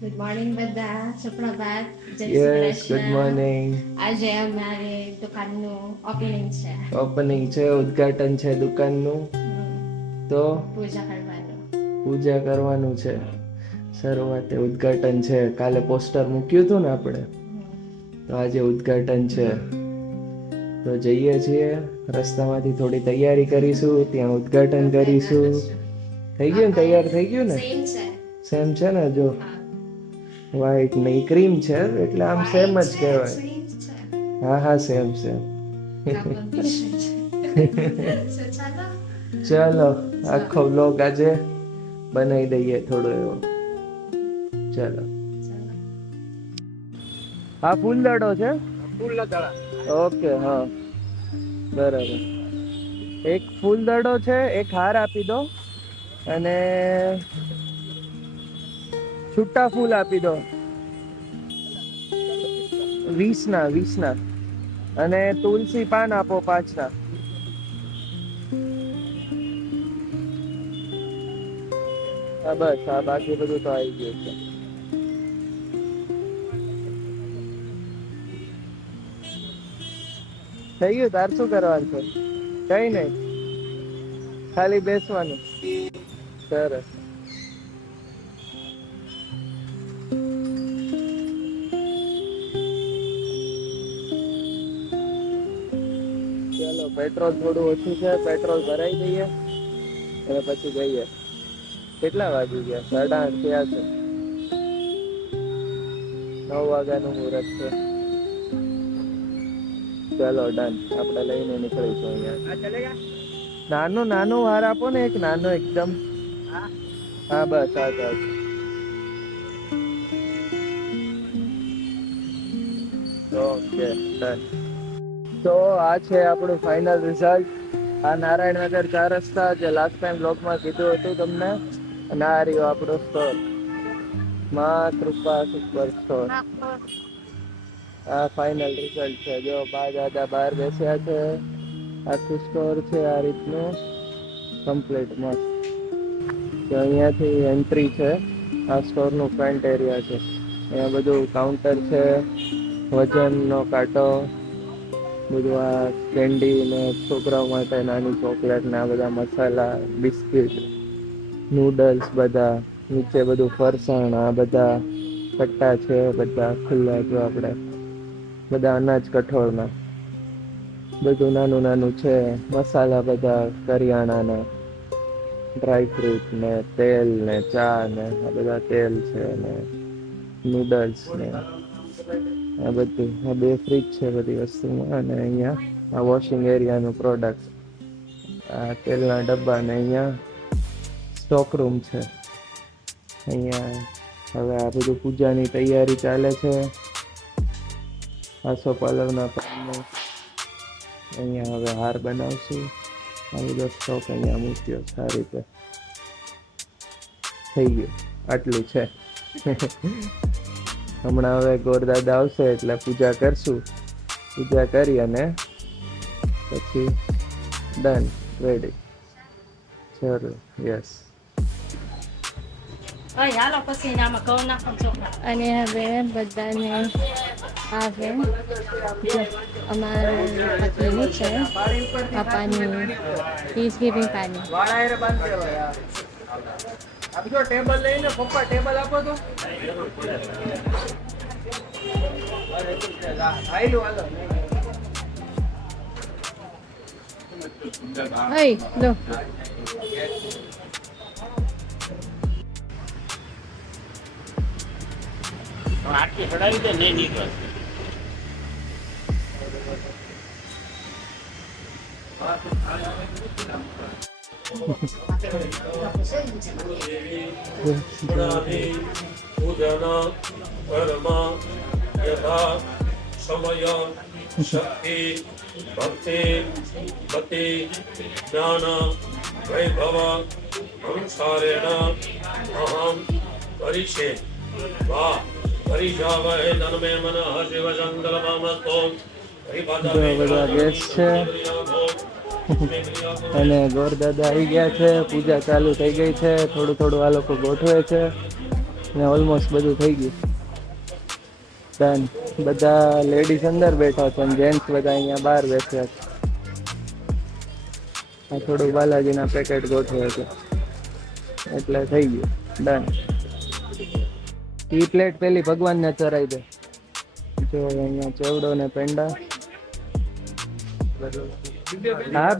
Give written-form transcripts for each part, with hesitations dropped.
Good morning બધા, સુપ્રભાત, જય Shri yes, good Krishna. Morning. આજે અમારે દુકાનનું ઓપનિંગ છે. ઓપનિંગ છે, ઉદ્ઘાટન છે દુકાનનું. તો પૂજા કરવાનું. પૂજા કરવાનું છે. શરૂઆતે ઉદ્ઘાટન છે. કાલે પોસ્ટર મૂક્યું હતું ને આપણે, તો આજે ઉદ્ઘાટન છે. તો જઈએ છીએ, રસ્તામાંથી થોડી તૈયારી કરીશું, ત્યાં ઉદ્ઘાટન કરીશું. થઈ ગયું ને? તૈયાર થઈ ગયું ને? સેમ છે ને? જો વ્હાઈટ નહીં, ક્રીમ છે એટલે આમ સેમ જ કહેવાય. હા હા, સેમ સેમ. ચાલો, આખો વ્લોગ આજે બનાવી દઈએ થોડો એવો. ચાલો. હા, ફૂલદડો છે. ઓકે, હા, બરાબર. એક ફૂલદડો છે, એક હાર આપી દો, અને છૂટા ફૂલ આપી દો. 20 ના. અને તુલસી પાન આપો 5 ના. હા બસ, આ બાકી બધું તો આવી ગયું છે. થઈ ગયું. તાર શું કરવાનું છે? કઈ નહીં, ખાલી બેસવાનું. સરસ. ચાલો, પેટ્રોલ થોડું ઓછું છે, પેટ્રોલ ભરાઈ દઈએ અને પછી જઈએ. કેટલા વાગી ગયા? 8:30 થયા છે. 9 વાગ્યાનું મુહૂર્ત છે. ચાલો, ડન. આપણે લઈને નીકળીશું અહીંયા. નાનું નાનું હાર આપો ને, એક નાનો એકદમ. હા બસ, આ ઓકે, ડન. તો આ છે આપણું ફાઇનલ રિઝલ્ટ. આ નારાયણનગર 4 રસ્તા, જે લાસ્ટ ટાઈમ બ્લોગમાં કીધું હતું તમને. અને આ રહ્યો આપણો સ્ટોર, માં કૃપા સુપર સ્ટોર. આ ફાઇનલ રિઝલ્ટ છે. જો બા દાદા બહાર બેસ્યા છે. આખું સ્ટોર છે આ રીતનું, કમ્પ્લીટ મસ્ત. તો અહીંયાથી એન્ટ્રી છે. આ સ્ટોરનું ફ્રન્ટ એરિયા છે. અહીંયા બધું કાઉન્ટર છે, વજનનો કાંટો, બધું આ કેન્ડી ને છોકરાઓ માટે નાની ચોકલેટ ને આ બધા મસાલા, બિસ્કિટ, નૂડલ્સ, બધા નીચે બધું ફરસાણ, આ બધા કટ્ટા છે, બધા ખુલ્લા. જો આપણે બધા અનાજ કઠોળના બધું નાનું નાનું છે. મસાલા બધા કરિયાણાના, ડ્રાયફ્રૂટ ને તેલ ને ચા ને આ બધા તેલ છે, ને નૂડલ્સ ને આ બધું. આ 2 ફ્રીજ છે બધી વસ્તુમાં. અને અહીંયા આ વોશિંગ એરિયાનું પ્રોડક્ટ, આ તેલના ડબ્બા. ને અહીંયા સ્ટોક રૂમ છે. અહીંયા હવે આ બધું પૂજાની તૈયારી ચાલે છે. આસોપાલવના પાનનો અહીંયા હવે હાર બનાવશું. આ બધો સ્ટોક અહીંયા મૂક્યો છે. આ રીતે થઈ ગયું. આટલું છે. હમણાં હવે ગોરદાદા આવશે એટલે પૂજા કરશું. પૂજા કરી અને પછી ડન, રેડી. ચલો, યસ. અને હવે બધાને આવે અમારા પત્નીની છે, પપ્પાની ઇઝ ગિવિંગ પાણી. આપજો ટેબલ લઈને. પપ્પા ટેબલ આપો તો. હઈ લો. આટલી ચડાવી દે, નહીં નીકળે. પૂજન કર્મ યથા સમય શક્તિ ભક્તિ મતિ જ્ઞાન વૈભવ અનુસારેણ અહમ પરિશે. વાહ, પરિજાવહે તન્મે મનઃ શિવ સંકલ્પમસ્તુ. બધા ગેસ્ટ છે. અને ગોરદાદા આવી ગયા છે. પૂજા ચાલુ થઈ ગઈ છે. થોડું થોડું આ લોકો ગોઠવે છે. ને ઓલમોસ્ટ બધું થઈ ગયું ડન. બધા લેડીઝ અંદર બેઠા છે અને જેન્ટ્સ બધા અહીંયા બહાર બેઠ્યા છે. આ થોડું બાલાજીના પેકેટ ગોઠવે છે એટલે થઈ ગયું ડન. ઈ પ્લેટ પેલી ભગવાનને ચરાઈ દે. જો અહીંયા ચેવડો ને પેંડા. હા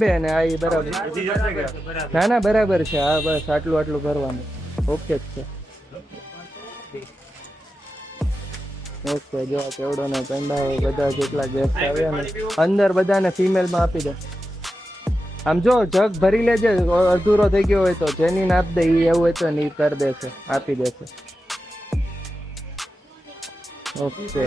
બે અને આ ઈ બરાબર. ના ના બરાબર છે. હા બસ આટલું ભરવાનું. ઓકે જ છે. ઓકે જો આ ચેવડો ને પેંડા બધા જેટલા ગેસ્ટ આવ્યા ને અંદર બધાને ફિમેલમાં આપી દે. આમ જો જગ ભરી લેજે, અધૂરો થઈ ગયો હોય તો જેની આપ દે. ઈ એવું હોય તો ને ઈ કરી દેશે, આપી દેશે. ઓકે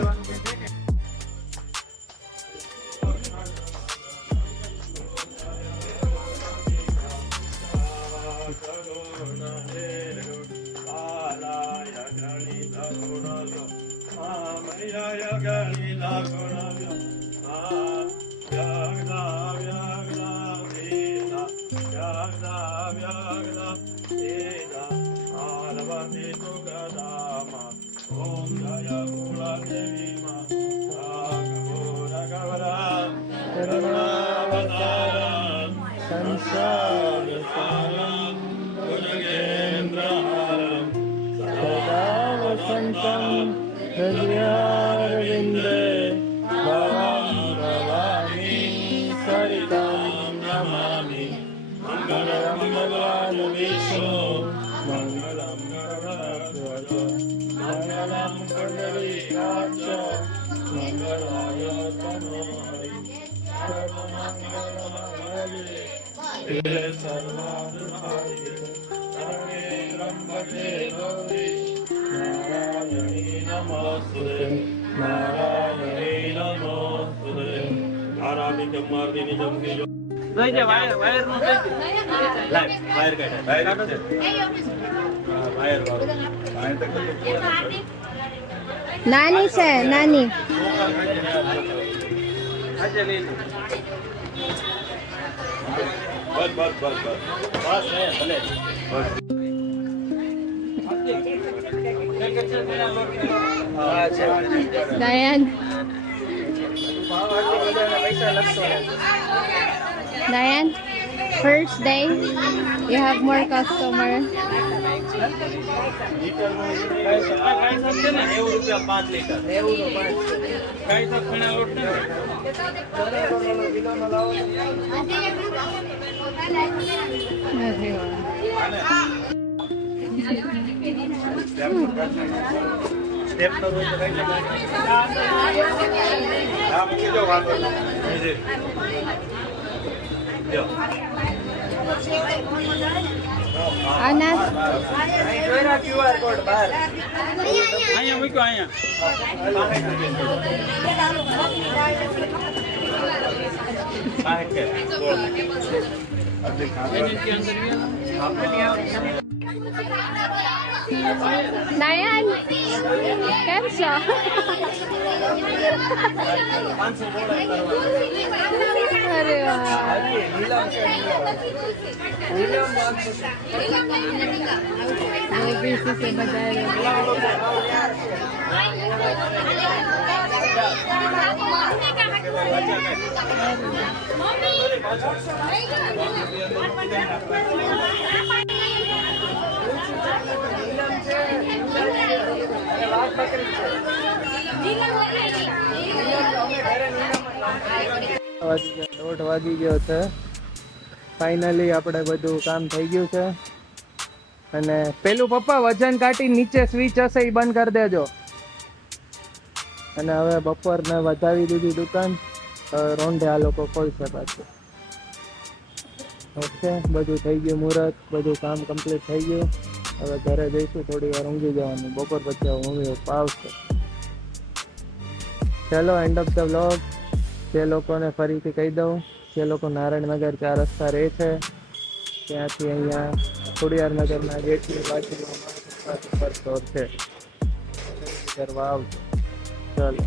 નાની છે નાની. Diane. Diane, first day, you have more customer. Anas. QR code બહાર. અહીંયા મૂક્યો અહીંયા. Nayan, કેમ છો? અરે વાહ. वो भी इसी से દોઢ વાગી ગયો છે. ફાઇનલી આપણે બધું કામ થઈ ગયું છે. અને પેલું પપ્પા વજન કાઢી નીચે સ્વિચ હશે એ બંધ કરી દેજો. અને હવે બપોરને વધાવી દીધી દુકાન. રોંઢે આ લોકો ખોલશે પાછું. ઓકે બધું થઈ ગયું મુહૂર્ત, બધું કામ કમ્પ્લીટ થઈ ગયું. હવે ઘરે જઈશું, થોડી વાર ઊંઘી જવાનું. બપોર પછી મમ્મી પપ્પા આવશે. ચલો એન્ડ ઓફ ધ વ્લોગ. જે લોકોને ફરીથી કહી દઉં, જે લોકો નારાયણનગર 4 રસ્તા રહે છે ત્યાંથી અહીંયા ખોડિયારનગરના ગેટની બાજુમાં ફર્સ્ટ ફ્લોર છે. કરવા આવજો. ચલો.